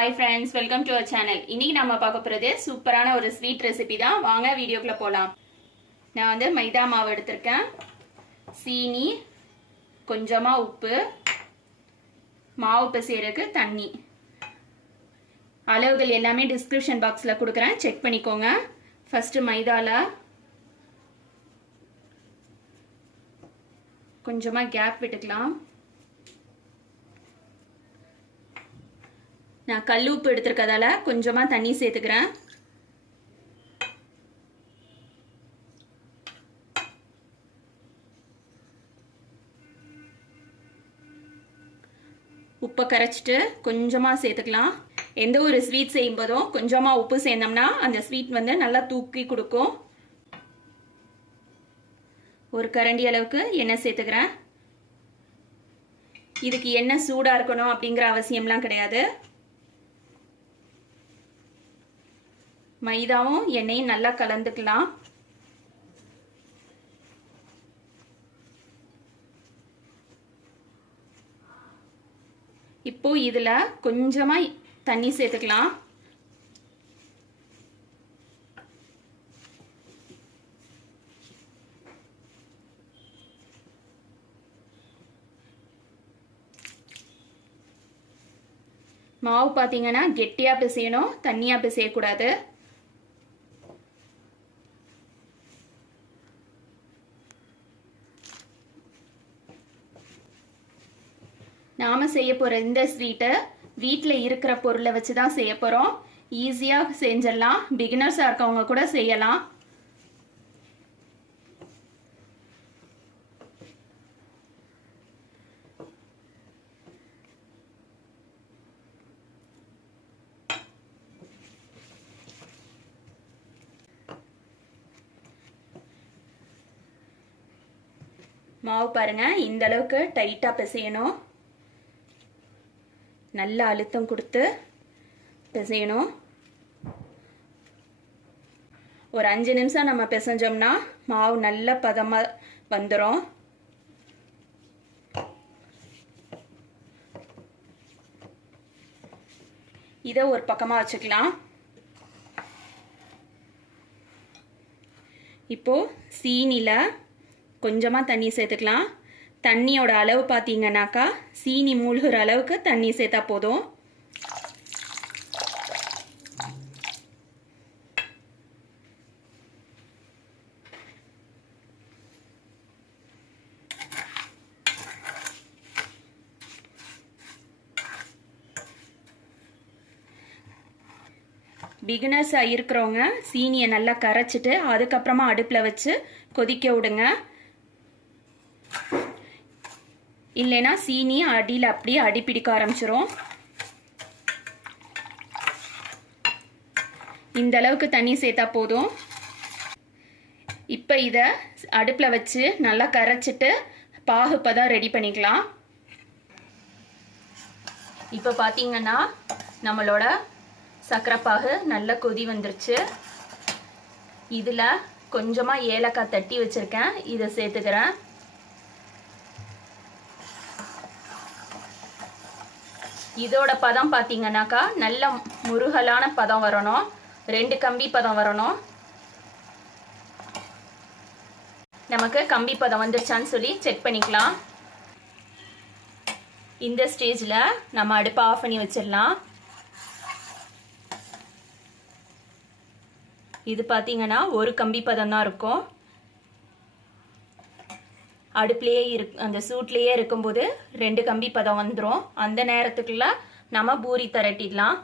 Hi friends, welcome to our channel. இன்னைக்கு நாம பார்க்க போறது சூப்பரான ஒரு ஸ்வீட் ரெசிபி தான். வாங்க வீடியோக்குள்ள போலாம். நான் வந்து மைதா மாவு எடுத்துர்க்கேன். சீனி, கொஞ்சமா உப்பு, மாவு பிசையறதுக்கு தண்ணி. அளவுகள் எல்லாமே டிஸ்கிரிப்ஷன் பாக்ஸ்ல கொடுக்கிறேன். செக் பண்ணிக்கோங்க. ஃபர்ஸ்ட் மைதால கொஞ்சமா கேப் விட்டுக்கலாம். நான் கல் உப்பு எடுத்துக்கிறதால கொஞ்சமா தண்ணி சேர்த்துக்கிறேன். உப்பை கரைச்சிட்டு கொஞ்சமா சேர்த்துக்கலாம். எந்த ஒரு ஸ்வீட் செய்யும்போதும் கொஞ்சமா உப்பு சேர்ந்தோம்னா அந்த ஸ்வீட் வந்து நல்லா தூக்கி கொடுக்கும். ஒரு கரண்டி அளவுக்கு எண்ணெய் சேர்த்துக்கிறேன். இதுக்கு எண்ணெய் சூடா இருக்கணும் அப்படிங்கிற அவசியம்லாம் கிடையாது. மைதாவும் எண்ணெயும் நல்லா கலந்துக்கலாம். இப்போ இதுல கொஞ்சமா தண்ணி சேர்த்துக்கலாம். மாவு பாத்தீங்கன்னா கெட்டியா பிசையணும், தண்ணியா பிசையக்கூடாது. நாம செய்ய போற இந்த ஸ்வீட்டை வீட்டில் இருக்கிற பொருளை வச்சு தான் செய்ய போறோம். ஈஸியா செஞ்சிடலாம். பிகினர்ஸா இருக்கவங்க கூட செய்யலாம். மாவு பாருங்க, இந்த அளவுக்கு டைட்டா பிசையணும். நல்லா அழுத்தம் கொடுத்து பிசையணும். ஒரு 5 நிமிஷம் நம்ம பிசைஞ்சோம்னா மாவு நல்ல பதமா வந்துடும். இதை ஒரு பக்கமா வச்சுக்கலாம். இப்போ சீனில கொஞ்சமா தண்ணி சேர்த்துக்கலாம். தண்ணியோட அளவு பார்த்தீங்கன்னாக்கா சீனி மூழ்கிற அளவுக்கு தண்ணி சேர்த்தா போதும். பிகினர்ஸா இருக்கிறவங்க சீனியை நல்லா கரைச்சிட்டு அதுக்கப்புறமா அடுப்புல வச்சு கொதிக்க விடுங்க. இல்லைனா சீனி அடியில் அப்படியே அடி பிடிக்க ஆரம்பிச்சிரும். இந்த அளவுக்கு தண்ணி சேர்த்தா போதும். இப்போ இதை அடுப்பில் வச்சு நல்லா கரைச்சிட்டு பாகுப்பதம் ரெடி பண்ணிக்கலாம். இப்போ பார்த்தீங்கன்னா நம்மளோட சர்க்கரைப்பாகு நல்ல கொதி வந்துருச்சு. இதில் கொஞ்சமாக ஏலக்காய் தட்டி வச்சுருக்கேன், இதை சேர்த்துக்கிறேன். இதோட பதம் பார்த்தீங்கன்னாக்கா நல்ல முருகலான பதம் வரணும். 2 கம்பி பதம் வரணும். நமக்கு கம்பி பதம் வந்துருச்சான்னு சொல்லி செக் பண்ணிக்கலாம். இந்த ஸ்டேஜில் நம்ம அடுப்பை ஆஃப் பண்ணி வச்சிடலாம். இது பார்த்தீங்கன்னா ஒரு கம்பி பதம் தான் இருக்கும். அடுப்புலேயே அந்த சூட்லேயே இருக்கும்போது 2 கம்பி பதம் வந்துடும். அந்த நேரத்துக்குள்ள நம்ம பூரி திரட்டிடலாம்.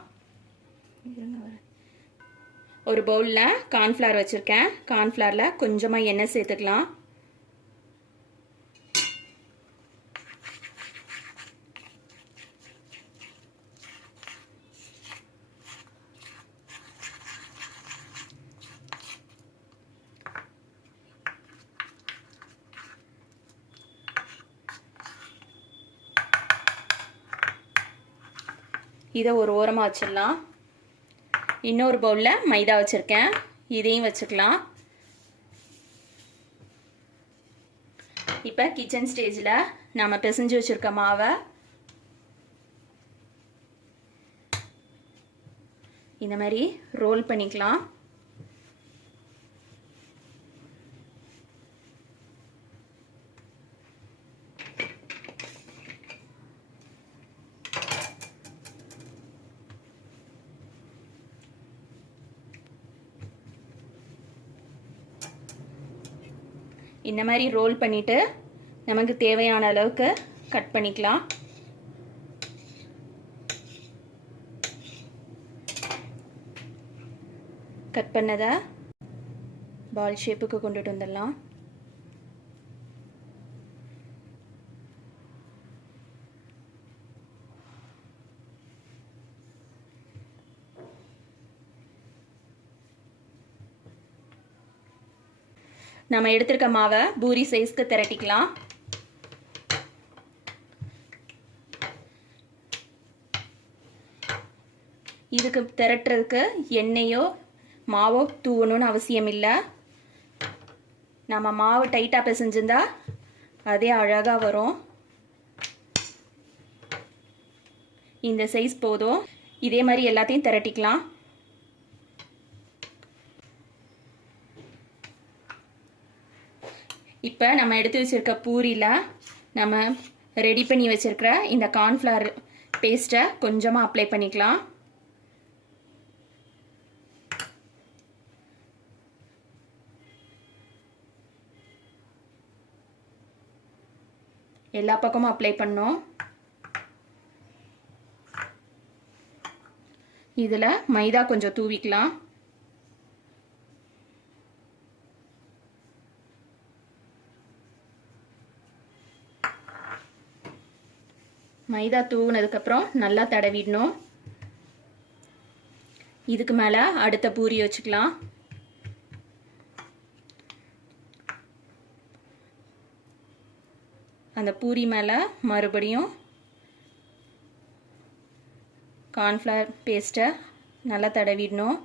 ஒரு பவுலில் கார்ன்ஃப்ளவர் வச்சுருக்கேன். கார்ன்ஃப்ளவரில் கொஞ்சமாக எண்ணெய் சேர்த்துக்கலாம். இதை ஒரு ஓரமாக வச்சிடலாம். இன்னொரு பவுலில் மைதா வச்சுருக்கேன், இதையும் வச்சுக்கலாம். இப்போ கிச்சன் ஸ்டேஜில் நம்ம பிசைஞ்சு வச்சுருக்க மாவை இந்த மாதிரி ரோல் பண்ணிக்கலாம். இந்த மாதிரி ரோல் பண்ணிட்டு நமக்கு தேவையான அளவுக்கு கட் பண்ணிக்கலாம். கட் பண்ணதை பால் ஷேப்புக்கு கொண்டுட்டு வந்துடலாம். நம்ம எடுத்திருக்க மாவை பூரி சைஸ்க்கு திரட்டிக்கலாம். இதுக்கு திரட்டுறதுக்கு எண்ணெயோ மாவோ தூவணும்னு அவசியம் இல்லை. நம்ம மாவு டைட்டாக பிசைஞ்சிருந்தா அதே அழகாக வரும். இந்த சைஸ் போதும். இதே மாதிரி எல்லாத்தையும் திரட்டிக்கலாம். இப்போ நம்ம எடுத்து வச்சிருக்க பூரியில் நம்ம ரெடி பண்ணி வச்சிருக்கிற இந்த கார்ன்ஃப்ளவர் பேஸ்ட்டை கொஞ்சமாக அப்ளை பண்ணிக்கலாம். எல்லா பக்கமும் அப்ளை பண்ணோம். இதில் மைதா கொஞ்சம் தூவிக்கலாம். மைதா தூவினதுக்கப்புறம் நல்லா தடவிடணும். இதுக்கு மேலே அடுத்த பூரி வச்சுக்கலாம். அந்த பூரி மேலே மறுபடியும் கார்ன்ஃப்ளவர் பேஸ்ட்டை நல்லா தடவிடணும்.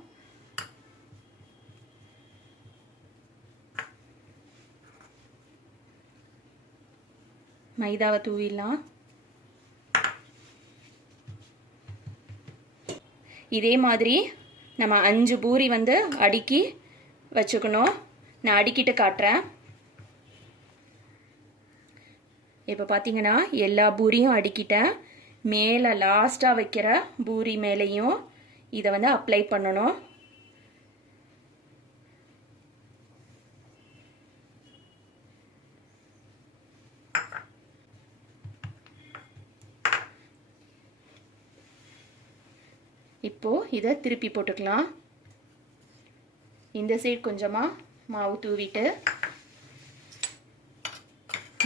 மைதாவை தூவிடலாம். இதே மாதிரி நம்ம 5 பூரி வந்து அடுக்கி வச்சுக்கணும். நான் அடுக்கிட்டு காட்டுறேன். இப்போ பார்த்தீங்கன்னா எல்லா பூரியும் அடுக்கிட்டேன். மேலே லாஸ்ட்டாக வைக்கிற பூரி மேலேயும் இதை வந்து அப்ளை பண்ணணும். இப்போது இதை திருப்பி போட்டுக்கலாம். இந்த சைடு கொஞ்சமாக மாவு தூவிட்டு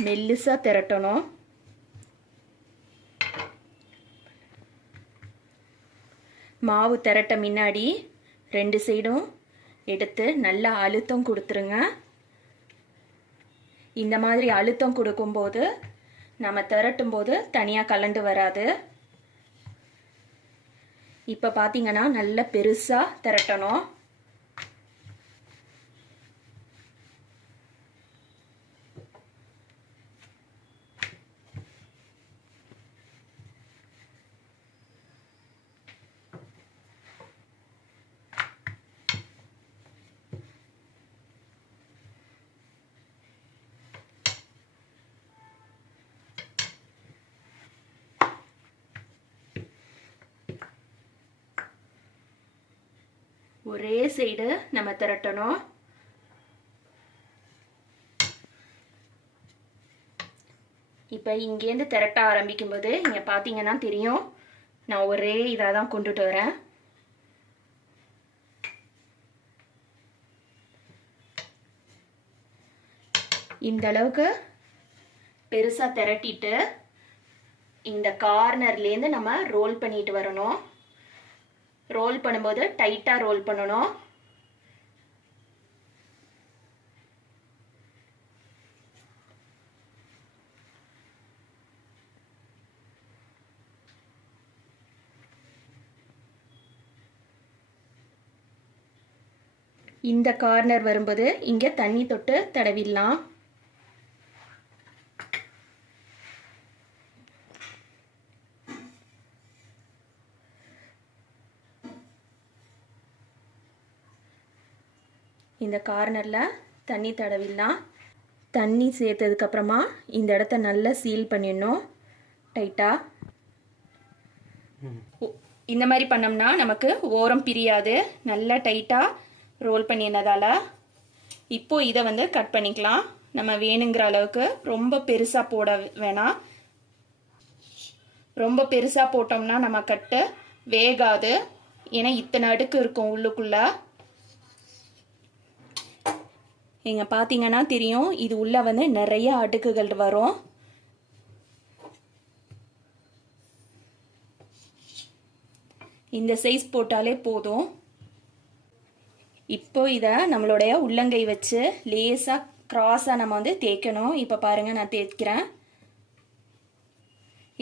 மெல்லிசாக திரட்டணும். மாவு திரட்ட முன்னாடி 2 சைடும் எடுத்து நல்லா அழுத்தம் கொடுத்துருங்க. இந்த மாதிரி அழுத்தம் கொடுக்கும்போது நம்ம திரட்டும் போது தனியாக கலண்டு வராது. இப்போ பார்த்தீங்கன்னா நல்ல பெருசாக திரட்டணும். ஒரே சைடு நம்ம திரட்டணும். இப்போ இங்கேருந்து திரட்ட ஆரம்பிக்கும்போது இங்கே பார்த்தீங்கன்னா தெரியும், நான் ஒரே இதாக தான் கொண்டுட்டு வரேன். இந்த அளவுக்கு பெருசாக திரட்டிட்டு இந்த கார்னர்லேருந்து நம்ம ரோல் பண்ணிட்டு வரணும். ரோல் பண்ணும்போது டைட்டாக ரோல் பண்ணணும். இந்த கார்னர் வரும்போது இங்கே தண்ணி தொட்டு தடவிடலாம். இந்த கார்னரில் தண்ணி தடவிடலாம். தண்ணி சேர்த்ததுக்கப்புறமா இந்த இடத்த நல்லா சீல் பண்ணிடணும் டைட்டாக. இந்த மாதிரி பண்ணோம்னா நமக்கு ஓரம் பிரியாது. நல்லா டைட்டாக ரோல் பண்ணினதால் இப்போ இதை வந்து கட் பண்ணிக்கலாம். நம்ம வேணுங்கிற அளவுக்கு ரொம்ப பெருசாக போட வேணாம். ரொம்ப பெருசாக போட்டோம்னா நம்ம கட்டு வேகாது. ஏன்னா இத்தனை அடுக்கு இருக்கும் உள்ளுக்குள்ள. இங்க பார்த்தீங்கன்னா தெரியும், இது உள்ள வந்து நிறைய அடுக்குகள் வரும். இந்த சைஸ் போட்டாலே போதும். இப்போ இதை நம்மளுடைய உள்ளங்கை வச்சு லேசாக கிராஸாக நம்ம வந்து தேய்க்கணும். இப்போ பாருங்க, நான் தேய்க்கிறேன்.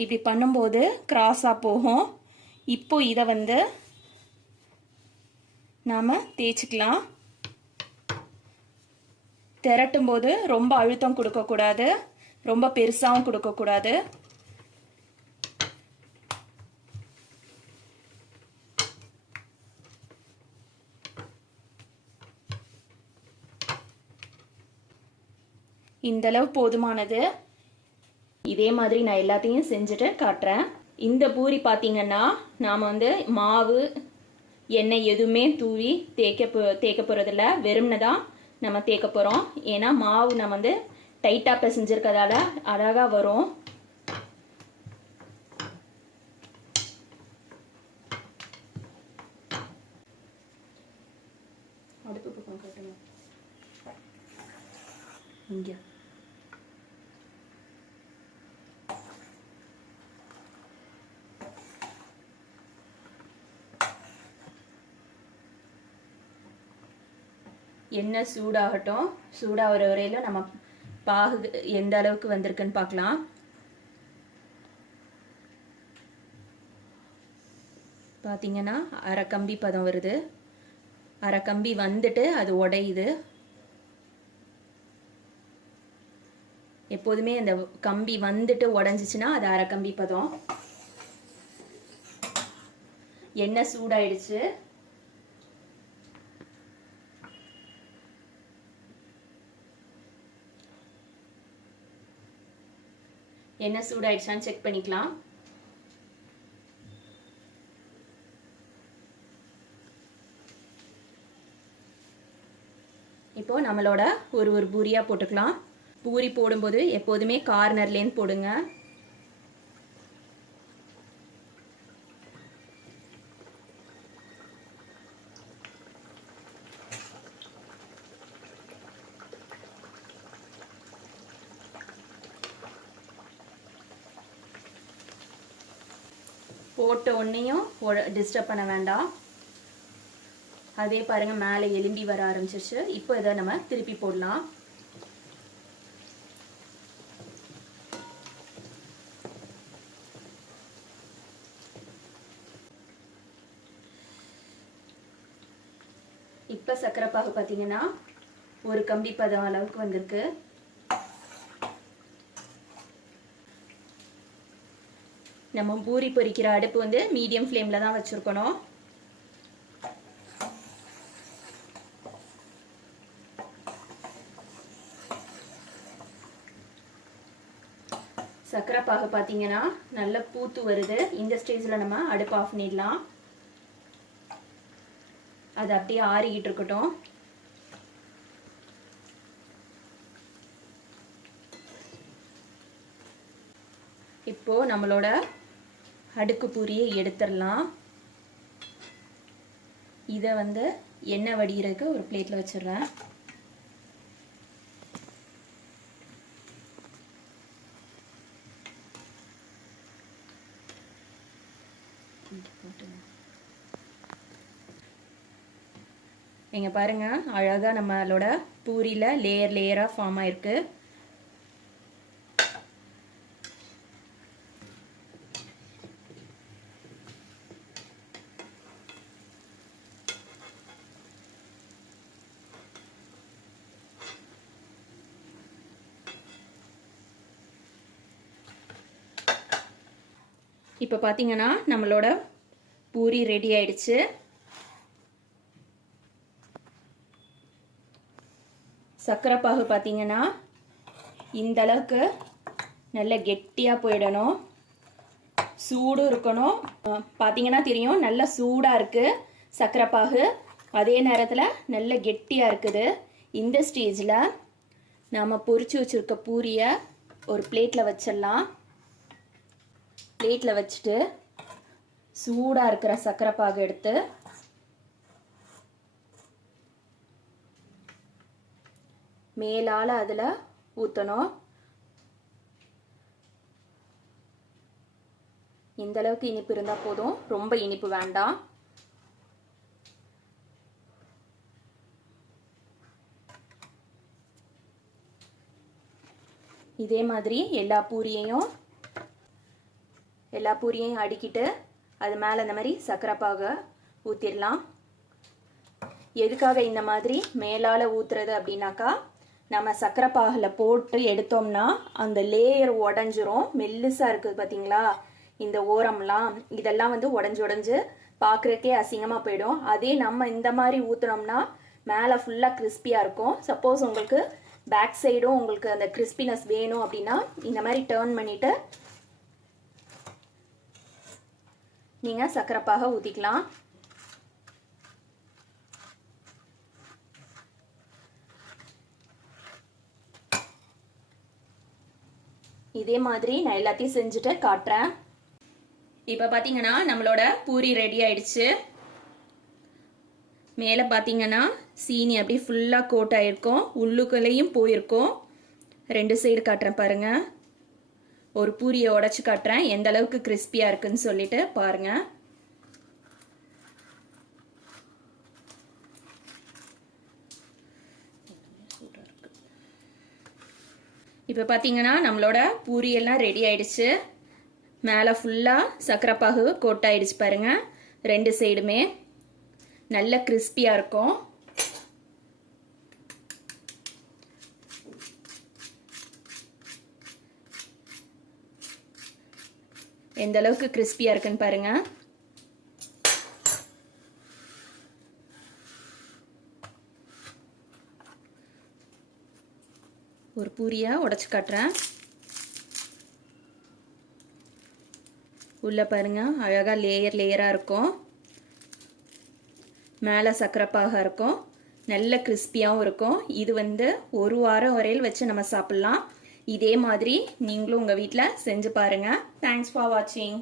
இப்படி பண்ணும்போது கிராஸாக போகும். இப்போ இதை வந்து நாம் தேய்ச்சிக்கலாம். திரட்டும் போது ரொம்ப அழுத்தம் கொடுக்கக்கூடாது, ரொம்ப பெருசாகவும் கொடுக்கக்கூடாது. இந்தளவு போதுமானது. இதே மாதிரி நான் எல்லாத்தையும் செஞ்சுட்டு காட்டுறேன். இந்த பூரி பார்த்தீங்கன்னா நாம் வந்து மாவு எண்ணெய் எதுவுமே தூவி தேய்க்க போகிறதில்ல. வெறும்னு தான் நம்ம தேய்க்க போகிறோம். ஏன்னா மாவு நம்ம வந்து டைட்டாக பிசைஞ்சிருக்கிறதால அழகாக வரும். அடுப்பு பக்கம் காட்டுங்க. இங்கே எண்ணெய் சூடாகட்டும். சூடாகிற வரையில் நம்ம பாகு எந்த அளவுக்கு வந்திருக்குன்னு பார்க்கலாம். பார்த்தீங்கன்னா அரை கம்பி பதம் வருது. அரை கம்பி வந்துட்டு அது உடையுது. எப்போதுமே அந்த கம்பி வந்துட்டு உடஞ்சிச்சுன்னா அது அரை கம்பி பதம். எண்ணெய் சூடாயிடுச்சு. எண்ணெய் சூடாயிடுச்சான்னு செக் பண்ணிக்கலாம். இப்போ நம்மளோட ஒரு பூரியா போட்டுக்கலாம். பூரி போடும்போது எப்போதுமே கார்னர்லேருந்து போடுங்க. போட்ட உடனேயும் டிஸ்டர்ப் பண்ண வேண்டாம். அதே பாருங்க, மேலே எலும்பி வர ஆரம்பிச்சிருச்சு. இப்போ இதை நம்ம திருப்பி போடலாம். இப்போ சர்க்கரை பாகு பார்த்தீங்கன்னா ஒரு கம்பி பதம் அளவுக்கு வந்திருக்கு. நம்ம பூரி பொரிக்கிற அடுப்பு வந்து மீடியம் ஃப்ளேமில் தான் வச்சுருக்கணும். சர்க்கரை பாகு பார்த்தீங்கன்னா நல்ல பூத்து வருது. இந்த ஸ்டேஜில் நம்ம அடுப்பு ஆஃப் பண்ணிடலாம். அது அப்படியே ஆறிக்கிட்டு இருக்கட்டும். இப்போ நம்மளோட அடுக்கு பூரியை எடுத்துடலாம். இதை வந்து எண்ணெய் வடிகிறதுக்கு ஒரு பிளேட்டில் வச்சிடுறேன். இங்க பாருங்க, அழகா நம்மளோட பூரியில லேயர் லேயரா ஃபார்ம் ஆயிருக்கு. இப்போ பார்த்தீங்கன்னா நம்மளோட பூரி ரெடி ஆயிடுச்சு. சர்க்கரை பாகு பார்த்தீங்கன்னா இந்த அளவுக்கு நல்ல கெட்டியாக போயிடணும். சூடு இருக்கணும். பார்த்தீங்கன்னா தெரியும், நல்ல சூடாக இருக்குது சர்க்கரை பாகு. அதே நேரத்தில் நல்ல கெட்டியாக இருக்குது. இந்த ஸ்டேஜில் நாம் பொரிச்சு வச்சுருக்க பூரியை ஒரு பிளேட்டில் வச்சிடலாம். பிளேட்டில் வச்சுட்டு சூடாக இருக்கிற சர்க்கரை பாகு எடுத்து மேலால் அதில் ஊற்றணும். இந்த அளவுக்கு இனிப்பு இருந்தால் போதும், ரொம்ப இனிப்பு வேண்டாம். இதே மாதிரி எல்லா பூரியையும் அடுக்கிட்டு அது மேலே இந்த மாதிரி சர்க்கரை பாகை ஊற்றிடலாம். எதுக்காக இந்த மாதிரி மேலால் ஊற்றுறது அப்படின்னாக்கா, நம்ம சர்க்கரை பாகில் போட்டு எடுத்தோம்னா அந்த லேயர் உடஞ்சிரும். மெல்லுசாக இருக்குது பார்த்தீங்களா, இந்த ஓரம்லாம் இதெல்லாம் வந்து உடஞ்சு பார்க்குறக்கே அசிங்கமாக போயிடும். அதே நம்ம இந்த மாதிரி ஊற்றுனோம்னா மேலே ஃபுல்லாக கிறிஸ்பியாக இருக்கும். சப்போஸ் உங்களுக்கு பேக் சைடும் உங்களுக்கு அந்த கிறிஸ்பினஸ் வேணும் அப்படின்னா இந்த மாதிரி டர்ன் பண்ணிவிட்டு நீங்கள் சர்க்கரை பாகை ஊற்றிக்கலாம். இதே மாதிரி நான் எல்லாத்தையும் செஞ்சுட்டு காட்டுறேன். இப்போ பார்த்தீங்கன்னா நம்மளோட பூரி ரெடி ஆயிடுச்சு. மேலே பார்த்தீங்கன்னா சீனி அப்படியே ஃபுல்லாக கோட் ஆகிருக்கும், உள்ளுக்குள்ளேயும் போயிருக்கும். 2 சைடு காட்டுறேன் பாருங்கள். ஒரு பூரியை உடச்சி காட்டுறேன் எந்த அளவுக்கு கிறிஸ்பியாக இருக்குன்னு சொல்லிட்டு பாருங்கள். இப்போ பார்த்தீங்கன்னா நம்மளோட பூரியெல்லாம் ரெடி ஆயிடுச்சு. மேலே ஃபுல்லாக சர்க்கரை பாகு கோட் ஆயிடுச்சு பாருங்கள். 2 சைடுமே நல்ல கிறிஸ்பியாக இருக்கும். எந்த அளவுக்கு கிறிஸ்பியாக இருக்குன்னு பாருங்க. ஒரு பூரியா உடைச்சு காட்டுறேன். உள்ள பாருங்க அழகா லேயரா இருக்கும். மேலே சர்க்கரை பாகா இருக்கும். நல்ல கிறிஸ்பியாகவும் இருக்கும். இது வந்து 1 வாரம் வரையில் வச்சு நம்ம சாப்பிடலாம். இதே மாதிரி நீங்களும் உங்கள் வீட்டில் செஞ்சு பாருங்கள். தேங்க்ஸ் ஃபார் வாட்சிங்.